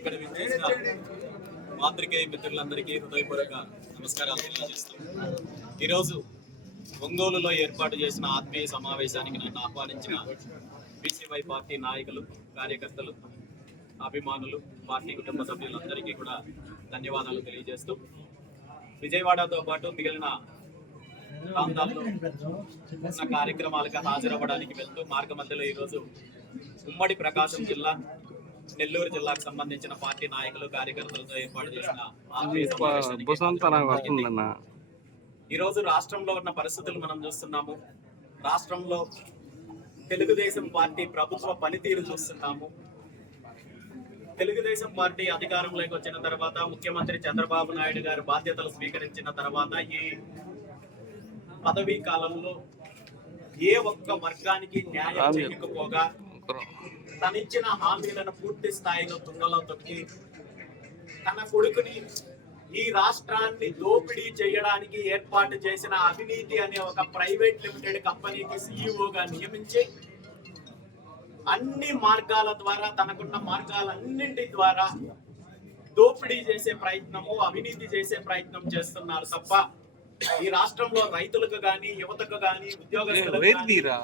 ఇక్కడ విచ్చేసిన పాత్రికేయ మిత్రులందరికీ హృదయపూర్వక నమస్కారాలు తెలియజేస్తాం. ఈరోజు ఒంగోలులో ఏర్పాటు చేసిన ఆత్మీయ సమావేశానికి నన్ను ఆహ్వానించిన బీసీవై పార్టీ నాయకులు, కార్యకర్తలు, అభిమానులు, పార్టీ కుటుంబ సభ్యులందరికీ కూడా ధన్యవాదాలు తెలియజేస్తూ, విజయవాడతో పాటు మిగిలిన ప్రాంతాల్లో ఉన్న కార్యక్రమాలకు హాజరవ్వడానికి వెళ్తూ మార్గ మధ్యలో ఈరోజు ఉమ్మడి ప్రకాశం జిల్లా, నెల్లూరు జిల్లాకు సంబంధించిన పార్టీ నాయకులు, కార్యకర్తలతో ఏర్పాటు చేసిన ఈరోజు రాష్ట్రంలో ఉన్న పరిస్థితులు మనం చూస్తున్నాము. రాష్ట్రంలో తెలుగుదేశం పార్టీ ప్రభుత్వ పనితీరు చూస్తున్నాము. తెలుగుదేశం పార్టీ అధికారంలోకి వచ్చిన తర్వాత, ముఖ్యమంత్రి చంద్రబాబు నాయుడు గారు బాధ్యతలు స్వీకరించిన తర్వాత ఈ పదవీ కాలంలో ఏ ఒక్క వర్గానికి న్యాయం చేయకపోగా తనిచ్చిన హామీలను పూర్తి స్థాయిలో తుంగలో తొక్కి తన కొడుకుని ఈ రాష్ట్రాన్ని దోపిడీ చేయడానికి ఏర్పాటు చేసిన అవినీతి అనే ఒక ప్రైవేట్ లిమిటెడ్ కంపెనీకి సీఈఓగా నియమించి అన్ని మార్గాల ద్వారా, తనకున్న మార్గాలన్నింటి ద్వారా దోపిడీ చేసే ప్రయత్నము, అవినీతి చేసే ప్రయత్నం చేస్తున్నారు తప్ప ఈ రాష్ట్రంలో రైతులకు గాని, యువతకు గాని, ఉద్యోగస్తులకు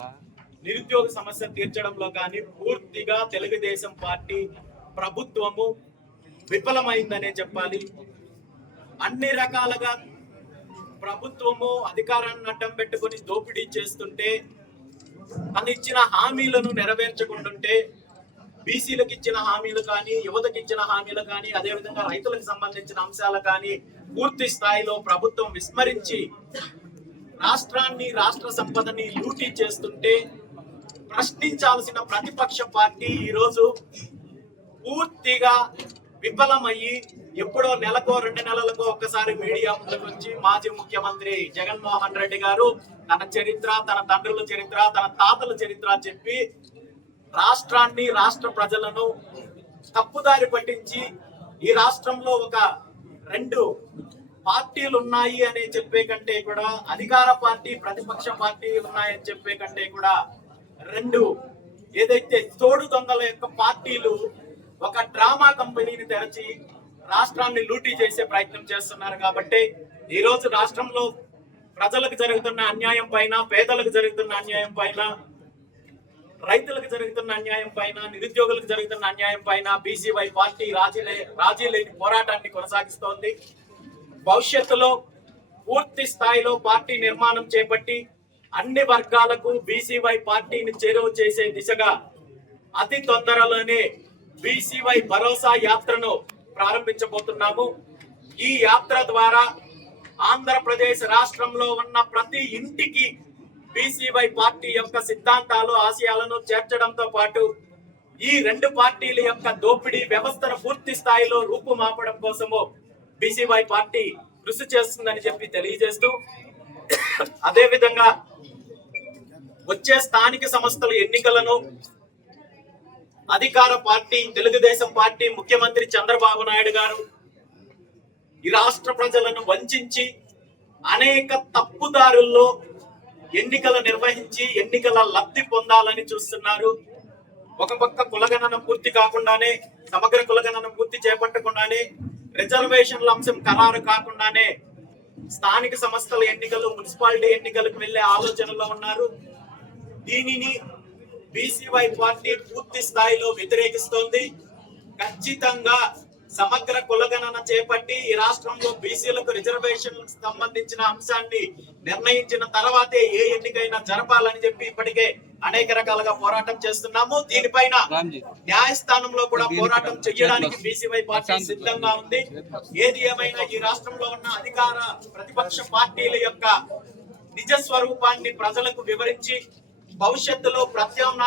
నిరుద్యోగ సమస్య తీర్చడంలో కానీ పూర్తిగా తెలుగుదేశం పార్టీ ప్రభుత్వము విఫలమైందనే చెప్పాలి. అన్ని రకాలుగా ప్రభుత్వము అధికారాన్ని అడ్డం పెట్టుకుని దోపిడీ చేస్తుంటే, తను ఇచ్చిన హామీలను నెరవేర్చకుంటుంటే, బీసీలకు ఇచ్చిన హామీలు కానీ, యువతకు ఇచ్చిన హామీలు కానీ, అదేవిధంగా రైతులకు సంబంధించిన అంశాలు కానీ పూర్తి స్థాయిలో ప్రభుత్వం విస్మరించి రాష్ట్రాన్ని, రాష్ట్ర సంపదని లూటీ చేస్తుంటే ప్రశ్నించాల్సిన ప్రతిపక్ష పార్టీ ఈరోజు పూర్తిగా విఫలమయ్యి, ఎప్పుడో నెలకో 2 నెలలకో ఒక్కసారి మీడియా ముందుకు వచ్చి మాజీ ముఖ్యమంత్రి జగన్మోహన్ రెడ్డి గారు తన చరిత్ర, తన తండ్రుల చరిత్ర, తన తాతల చరిత్ర చెప్పి రాష్ట్రాన్ని, రాష్ట్ర ప్రజలను తప్పుదారి పట్టించి ఈ రాష్ట్రంలో ఒక 2 పార్టీలు ఉన్నాయి అని చెప్పే కంటే కూడా, అధికార పార్టీ, ప్రతిపక్ష పార్టీలు ఉన్నాయని చెప్పే కంటే కూడా 2 ఏదైతే తోడు దొంగల యొక్క పార్టీలు ఒక డ్రామా కంపెనీని తెరచి రాష్ట్రాన్ని లూటీ చేసే ప్రయత్నం చేస్తున్నారు. కాబట్టి ఈ రోజు రాష్ట్రంలో ప్రజలకు జరుగుతున్న అన్యాయం పైన, పేదలకు జరుగుతున్న అన్యాయం పైన, రైతులకు జరుగుతున్న అన్యాయం పైన, నిరుద్యోగులకు జరుగుతున్న అన్యాయం పైన బీసీవై పార్టీ రాజీ లేని పోరాటాన్ని కొనసాగిస్తోంది. భవిష్యత్తులో పూర్తి స్థాయిలో పార్టీ నిర్మాణం చేపట్టి అన్ని వర్గాలకు బీసీవై పార్టీని చేరువ చేసే దిశగా అతి తొందరలోనే బీసీవై భరోసా యాత్రను ప్రారంభించబోతున్నాము. ఈ యాత్ర ద్వారా ఆంధ్రప్రదేశ్ రాష్ట్రంలో ఉన్న ప్రతి ఇంటికి బీసీవై పార్టీ యొక్క సిద్ధాంతాలు, ఆశయాలను చేర్చడంతో పాటు ఈ 2 పార్టీల యొక్క దోపిడీ వ్యవస్థను పూర్తి స్థాయిలో రూపుమాపడం కోసము బీసీవై పార్టీ కృషి చేస్తుందని చెప్పి తెలియజేస్తూ, అదేవిధంగా వచ్చే స్థానిక సంస్థల ఎన్నికలను అధికార పార్టీ తెలుగుదేశం పార్టీ, ముఖ్యమంత్రి చంద్రబాబు నాయుడు గారు ఈ రాష్ట్ర ప్రజలను వంచి అనేక తప్పుదారుల్లో ఎన్నికలు నిర్వహించి ఎన్నికల లబ్ధి పొందాలని చూస్తున్నారు. ఒక పక్క కులగణన పూర్తి కాకుండానే, సమగ్ర కులగణన పూర్తి చేపట్టకుండానే, రిజర్వేషన్ల అంశం ఖరారు కాకుండానే స్థానిక సంస్థల ఎన్నికలు, మున్సిపాలిటీ ఎన్నికలకు వెళ్లే ఆలోచనలో ఉన్నారు. దీనిని బీసీవై పార్టీ పూర్తి స్థాయిలో వ్యతిరేకిస్తోంది. ఖచ్చితంగా సమగ్ర కులగణన చేపట్టి ఈ రాష్ట్రంలో బీసీలకు రిజర్వేషన్లకు సంబంధించిన అంశాన్ని నిర్ణయించిన తర్వాతే ఏ ఎన్నికైనా జరపాలని చెప్పి ఇప్పటికే అనేక రకాలుగా పోరాటం చేస్తున్నాము. దీనిపైన న్యాయస్థానంలో కూడా పోరాటం చేయడానికి బీసీవై పార్టీ సిద్ధంగా ఉంది. ఏది ఏమైనా ఈ రాష్ట్రంలో ఉన్న అధికార, ప్రతిపక్ష పార్టీల యొక్క నిజ స్వరూపాన్ని ప్రజలకు వివరించి భవిష్యత్తులో ప్రత్యామ్నాయ